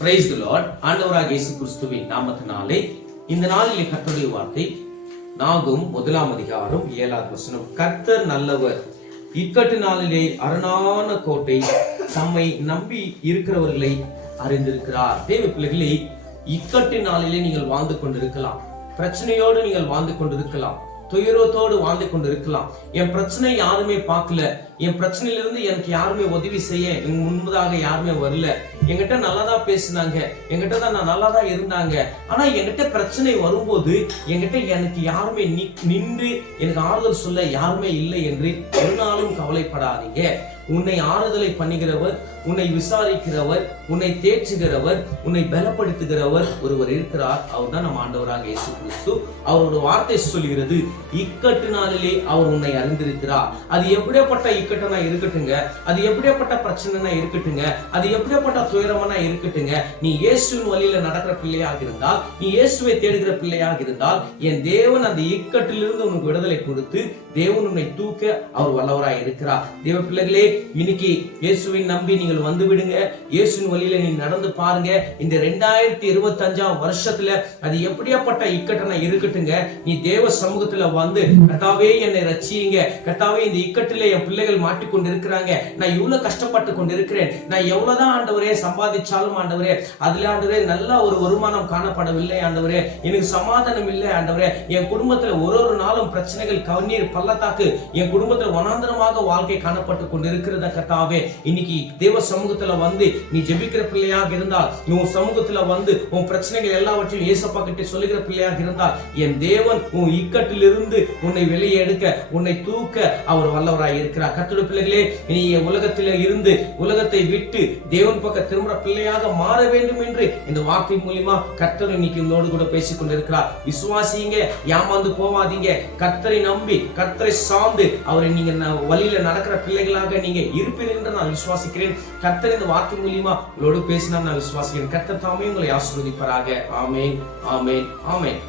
Praise the Lord. ஆண்டவராகிய இயேசு கிறிஸ்துவின் நாமத்தினாலே இந்த நாளிலே கர்த்தருடைய வார்த்தை நாகும் 1 அதிகாரம் 7வது வசனம். கர்த்தர் நல்லவர், இக்கட்டு நாளிலே அரணான கோட்டை தம்மை நம்பி இருக்கிறவர்களை அறிந்திருக்கிறார். தேவ பிள்ளைகளே, இக்கட்டு நாளிலே நீங்கள் வாழ்ந்து கொண்டிருக்கலாம், பிரச்சனையோடு நீங்கள் வாழ்ந்து கொண்டிருக்கலாம், துயரத்தோடு வாழ்ந்து கொண்டு இருக்கலாம். என் பிரச்சனை யாருமே பார்க்கல, என் பிரச்சனையிலிருந்து எனக்கு யாருமே உதவி செய்ய முன்பதாக யாருமே வரல, என்கிட்ட நல்லாதான் பேசினாங்க, என்கிட்ட தான் நான் நல்லாதான் இருந்தாங்க, ஆனா என்கிட்ட பிரச்சனை வரும்போது என்கிட்ட எனக்கு யாருமே நின்று எனக்கு ஆறுதல் சொல்ல யாருமே இல்லை என்று ஒரு நாளும் கவலைப்படாதீங்க. உன்னை ஆறுதலை பண்ணுகிறவர், உன்னை விசாரிக்கிறவர், உன்னை தேற்றுகிறவர், உன்னை பலப்படுத்துகிறவர் ஒருவர் இருக்கிறார். அவர் தான் நம்ம ஆண்டவராக இயேசு கிறிஸ்து. அவரோட வார்த்தை சொல்கிறது, இக்கட்டு நாளிலே அவர் உன்னை அறிந்திருக்கிறார். அது எப்படிப்பட்ட இக்கட்டனா இருக்கட்டுங்க, அது எப்படிப்பட்ட பிரச்சனைனா இருக்கட்டுங்க, அது எப்படிப்பட்ட துயரமனா இருக்கட்டுங்க, நீ இயேசுவின் வழியில நடக்கிற பிள்ளையாக இருந்தால், நீ இயேசுவை தேடுகிற பிள்ளையாக இருந்தால், என் தேவன் அந்த இக்கட்டிலிருந்து உனக்கு விடுதலை கொடுத்து தேவன் உன்னை தூக்க அவர் வல்லவராய் இருக்கிறார். தேவ பிள்ளைகளே, இன்னைக்கு இயேசுவின் நம்பி நீங்கள் வந்து விடுங்க. இயேசுவின் வழியில நீ நடந்து பாருங்க. இந்த 2025 வருஷத்துல அது எப்படியாப்பட்ட இக்கட்டனா இருக்கட்டுங்க, நீ தேவ சமூகத்துல வந்து கர்த்தாவே என்னை ரட்சியுங்க, கர்த்தாவே இந்த இக்கட்டில என் பிள்ளைகள் மாட்டிக்கொண்டு இருக்கிறாங்க, நான் இவ்வளவு கஷ்டப்பட்டு கொண்டு இருக்கிறேன், நான் எவ்வளவுதான் ஆண்டவரே சம்பாதிச்சாலும் ஆண்டவரே அதுல ஆண்டவரே நல்ல ஒரு வருமானம் காணப்படவில்லை ஆண்டவரே, எனக்கு சமாதானம் இல்லை ஆண்டவரே, என் குடும்பத்துல ஒரு நாளும் பிரச்சனைகள், கண்ணீர் பள்ளத்தாக்கு, என் குடும்பத்துல வனாந்தரமாக வாழ்க்கை காணப்பட்டு கொண்டு இருக்கிறத கர்த்தாவே, இன்னைக்கு தேவ சமூகத்துல வந்து நீ ஜெபிக்கிற பிள்ளையாக இருந்தால், நீ உன் சமூகத்துல வந்து உன் பிரச்சனைகள் எல்லாவற்றையும் இயேசப்பா கிட்ட சொல்லுகிற பிள்ளையாக இருந்தால், என் தேவன் உன் இக்கட்டிலிருந்து உன்னை வெளியே எடுக்க, உன்னை தூக்க அவர் வல்லவராய் இருக்கிறார். கர்த்தருடைய பிள்ளைகளே, நீ உலகத்தில இருந்து உலகத்தை விட்டு தேவன் பக்கம் திரும்புற பிள்ளையாக மாற வேண்டும் என்று இந்த வார்த்தை மூலமா கர்த்தர் இன்னைக்கு உங்களோடு கூட பேசிக் கொண்டிருக்கிறார். விசுவாசிங்க, ஏமாந்து போவாதீங்க, கர்த்தரை நம்பி கர்த்தரை சார்ந்து அவரை நீங்க வழியில நடக்கிற பிள்ளைகளாக நீங்க இருப்பீர்கள் என்று நான் விசுவாசிக்கிறேன். கர்த்தர் இந்த வார்த்தை மூலமா உங்களோடு பேசினா நான் விசுவாசிக்கிறேன். கர்த்தர் தாமே உங்களை ஆசீர்வதிப்பாராக. ஆமென், ஆமென், ஆமென்.